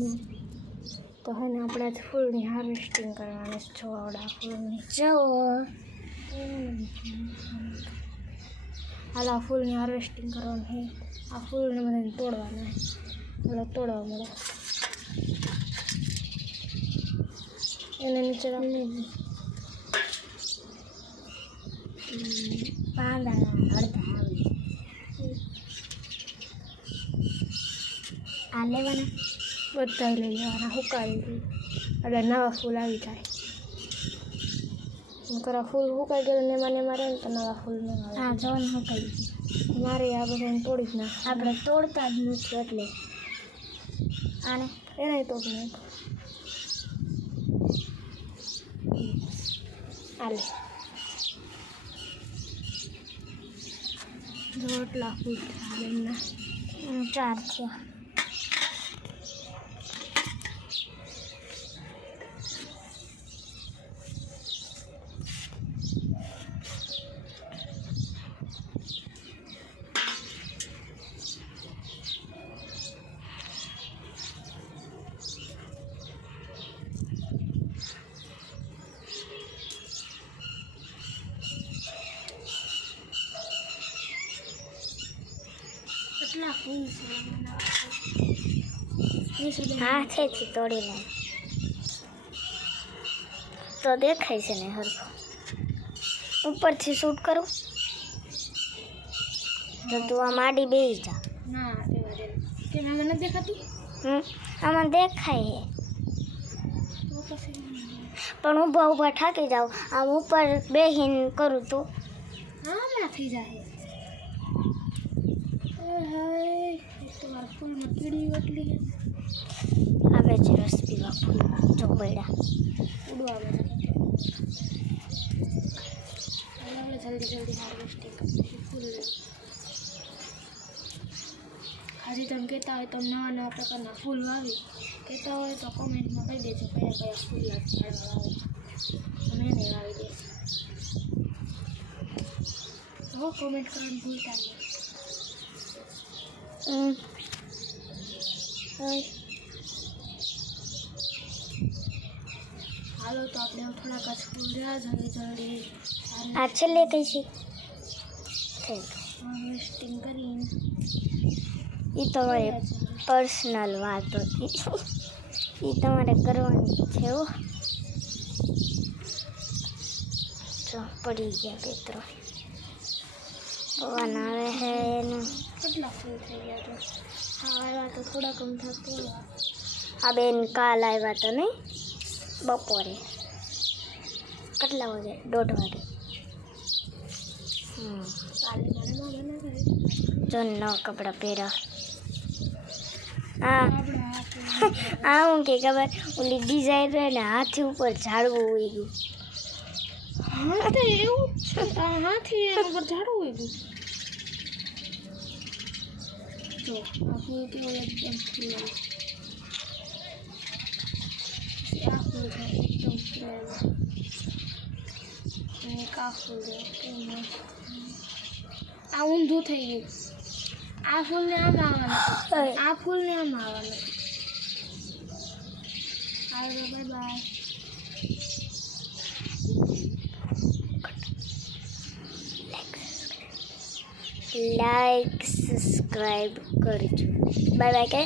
Guys તો હે ને આપણે આજ ફૂલની હાર્વેસ્ટિંગ કરવાની છે. જો આવડા ફૂલની જો હાલ આ ફૂલની હાર્વેસ્ટિંગ કરવાની છે. આ ફૂલને બધાને તોડવાના એટલે તોડવા મળે એને નીચે રાખી પાંદડા અડધા આવી આ લેવાના બધા લઈ લેવાના હુકાવી એટલે નવા ફૂલ આવી જાય. કરા ફૂલ હુકાઈ ગયેલું ને એમાં રહે ને તો નવા ફૂલ ન આવે. હા જોન હુકાઈ મારે આ બધાને તોડી જ નાખ. આપણે તોડતા જ નથી એટલે આને એને તોડી નાખ. હાલે જો એટલા ફૂલ થયા એમના 4 થયા. કેટલા ફૂલ છે હાથેથી તોડી લે તો દેખાય છે ને હરખું. ઉપરથી શૂટ કરું તો તું આ માડી બેસી જા. ના કેમ આમાં નથી દેખાતું? આમાં દેખાય તો પછી પણ ઊભા ઊભા થાકી જાવ. આમ ઉપર બેહીને કરું તો આમાં થઈ જાય. તમારા ફૂલમાં કીડી એટલી આવે છે રસ પીવા ફૂલમાં. જો પડ્યા ઉડવા આવે જલ્દી જલ્દી હાર્વેસ્ટિંગ ફૂલ. આજે તમે કહેતા હોય તો નવા નવા પ્રકારના ફૂલ વાવી કહેતા હોય તો કોમેન્ટમાં કહી દેજો કયા કયા ફૂલ ઝાડવા વાવે અમે એને વાવી દઈશું. હો કોમેન્ટ કરવાનું ભૂલતા નહીં. હાલો તો આપણે થોડાક જ ફૂલ રહ્યા જલ્દી જલ્દી આ છેલ્લે કઈ છે ઠીક. હાર્વેસ્ટિંગ કરીને એ તમારી પર્સનલ વાત હતી એ તમારે કરવાની છે. હો જો પડી ગયા પેત્રો પવન આવે છે એનું. કેટલા ફૂલ થઈ ગયા તો હા આવ્યા તો થોડા કમ થતું. આ બેન કાલ આવ્યા તો નહીં બપોરે કેટલા વાગે 1:30 વાગે. કાલે મારે મામા ના ઘરે જો નવા કપડાં પહેર્યા. હા આપણા આ હું કે ખબર ઓલી ડિઝાઇન રહે ને હાથી ઉપર ઝાડવું હોય ગયું. હા તો એવું હાથી એના ઉપર ઝાડવું હોય ગયું. જો આ ફૂલ કેવું એકદમ ફૂલ આ ફૂલ છે એકદમ ફૂલ અને કા ફૂલ છે કેવું મસ્ત. આ ઊંધું થઈ ગયું. આ ફૂલને આમ આવવાનું આ ફૂલને આમ આવવાનું. હાલો બાય બાય. લાઈક સબસ્ક્રાઈબ કરજો. બાય બાય કે